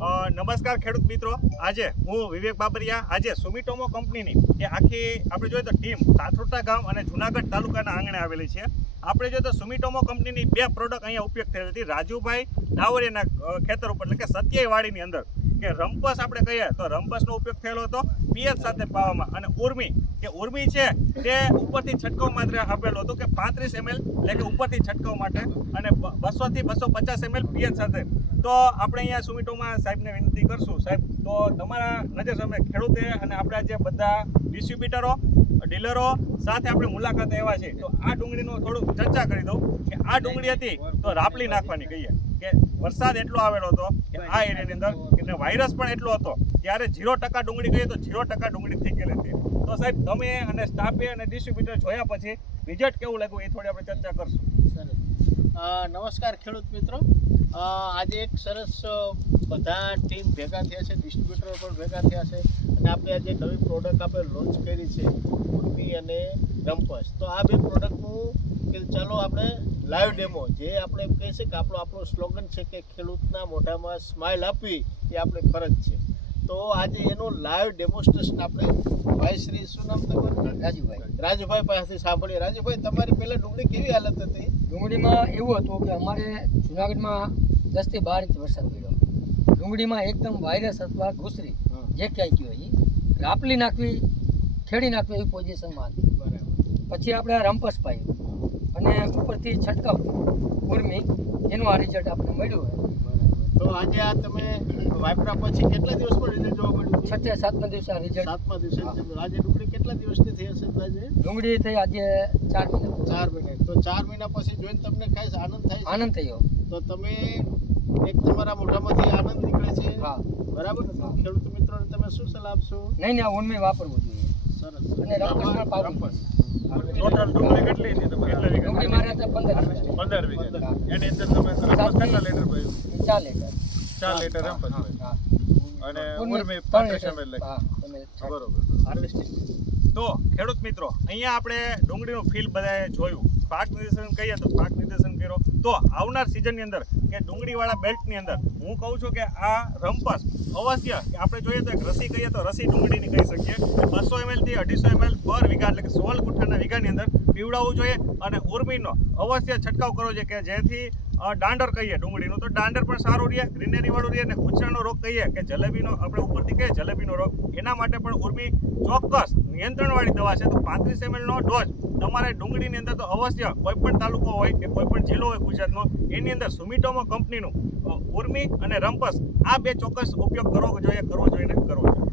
નમસ્કાર ખેડૂત મિત્રો. આજે હું વિવેક બાબરિયા, આજે સુમિટોમો કંપનીની એ આખી આપણે જોઈએ તો ટીમ કાથરોટા ગામ અને જુનાગઢ તાલુકાના આંગણે આવેલી છે. આપણે જોઈએ તો સુમિટોમો કંપનીની બે પ્રોડક્ટ અહીંયા ઉપયોગ થઈ હતી. રાજુભાઈ ડાવરીના ખેતર ઉપર, એટલે કે સત્યાઈ વાડીની અંદર. કે રંપસ આપણે કહીએ તો રંપસનો ઉપયોગ થયેલો હતો પિયત સાથે પાવામાં. અને ઉર્મી, કે ઉર્મી છે તે ઉપરથી છંટકાવ માત્ર આપેલો હતો કે પાંત્રીસ એમએલ એટલે કે ઉપરથી છંટકાવ માટે અને બસો થી બસો પચાસ એમએલ પિયત સાથે. તો આપણે અહીંયા સુમિટોમાં સાહેબને વિનંતી કરશું. સાહેબ, તો તમારા નજર સામે ખેડૂતે અને આપણા જે બધા ડિસ્ટ્રીબ્યુટરો ડીલરો સાથે આપણે મુલાકાત એવા છે. તો આ ડુંગળીનું થોડુંક ચર્ચા કરી દઉં કે આ ડુંગળી હતી તો રાપલી નાખવાની કહીએ કે વરસાદ એટલો આવેલો હતો કે આ એરિયાની અંદર કે વાયરસ પણ એટલો હતો. ત્યારે ઝીરો ટકા ડુંગળી કહીએ તો ઝીરો ટકા ડુંગળી થઈ ગયેલી હતી. તો સાહેબ, તમે અને સ્ટાફે અને ડિસ્ટ્રીબ્યુટર જોયા પછી રિઝલ્ટ કેવું લાગ્યું એ થોડી આપણે ચર્ચા કરશું. નમસ્કાર ખેડૂત મિત્રો. આજે એક સરસ બધા ટીમ ભેગા થયા છે, ડિસ્ટ્રીબ્યુટરો પણ ભેગા થયા છે અને આપણે આજે નવી પ્રોડક્ટ આપણે લોન્ચ કરી છે કુર્મી અને રમ્પસ તો આ બે પ્રોડક્ટનું કે ચાલો આપણે લાઈવ ડેમો જે આપણે કહે છે કે આપણો આપણો સ્લોગન છે કે ખેડૂતના મોઢામાં સ્માઇલ આપવી, એ આપણે ફરજ છે. તો આજે એનું લાઈવ ડેમોન્સ્ટ્રેશન આપણે ભાઈ શ્રી શું નામ તમારું? રાજુભાઈ. રાજુભાઈ પાસેથી સાંભળીએ. રાજુભાઈ તમારી પહેલા ડુંગળી કેવી હાલત હતી? ડુંગળીમાં એવું હતું કે અમારે જુનાગઢમાં દસથી બાર ઇંચ વરસાદ પડ્યો. ડુંગળીમાં એકદમ વાયરસ અથવા ઘૂસરી જે ક્યાંય ગયો એ રાપલી નાખવી ખેડી નાખવી એવી પોઝિશનમાં હતી. પછી આપણે રંપસ પાયું. અને ઉપરથી છંટકાવ ઉર્મી એનું આ રિઝલ્ટ આપણે મળ્યું હોય. તો આજે આ તમે વાપરા પછી કેટલા દિવસમાં રિઝલ્ટ જોવા મળ્યું? છઠ્ઠે સાતમા દિવસે રિઝલ્ટ સાતમા દિવસે. આજે ડુંગળી કેટલા દિવસની થઈ હશે આજે? ડુંગળી થઈ આજે ચાર મહિના ચાર મહિના. તો ચાર મહિના પછી જોઈને તમને ખાસ આનંદ થાય આનંદ થયો. તો તમે એક તમારા મોઢામાંથી આનંદ નીકળે છે? હા. બરાબર? ખેડૂત મિત્રોને તમે શું સલાહ આપશો? નહીં નહીં ઉર્મી વાપરવું જોઈએ. સરસ. અને રામકૃષ્ણ પણ પાવું ટોટલ ડુંગળી કેટલી હતી તમારે? પંદર વીઘા. પંદર વીઘા હા. એની અંદર તમે કેટલા લીટર. પાયું ચાર લીટર. ચાર લીટર રમત પાયું. અને ઉર્મી ઉર્મી પાંત્રીસ લીટર. ml બરોબર. તો ખેડૂત મિત્રો અહીંયા આપણે ડુંગળીનું ફીલ બધાએ જોયું. પાક નિર્દેશન કહીએ તો પાક નિર્દેશન કર્યો. તો આવનાર સિઝનની અંદર કે ડુંગળીવાળા બેલ્ટની અંદર હું કહું છું કે આ રમપસ અવશ્ય કે આપણે જોઈએ તો એક રસી કહીએ તો રસી ડુંગળીની કહી શકીએ. બસો એમએલથી અઢીસો એમએલ પર વીઘા એટલે કે સોળ ગુઠ્ઠાના વીઘાની અંદર પીવડાવવું જોઈએ અને ઉર્મીનો અવશ્ય છંટકાવ કરવો જોઈએ કે જેથી દાંડર કહીએ ડુંગળીનું, તો દાંડર પણ સારું રહે, ગ્રીનરીવાળું રહે અને ગુચરાનો રોગ કહીએ કે જલેબીનો, આપણે ઉપરથી કહીએ જલેબીનો રોગ. એના માટે પણ ઉર્મી ચોક્કસ નિયંત્રણવાળી દવા છે. તો પાંત્રીસ એમએલનો ડોઝ તમારે ડુંગળીની અંદર તો અવશ્ય કોઈ પણ તાલુકો હોય કે કોઈ પણ જિલ્લો હોય ગુજરાતનો, એની અંદર સુમિટોમો કંપનીનું ઉર્મી અને રમ્પસ આ બે ચોક્કસ ઉપયોગ કરવો જોઈએ કરવો જોઈએ ને કરવો જોઈએ.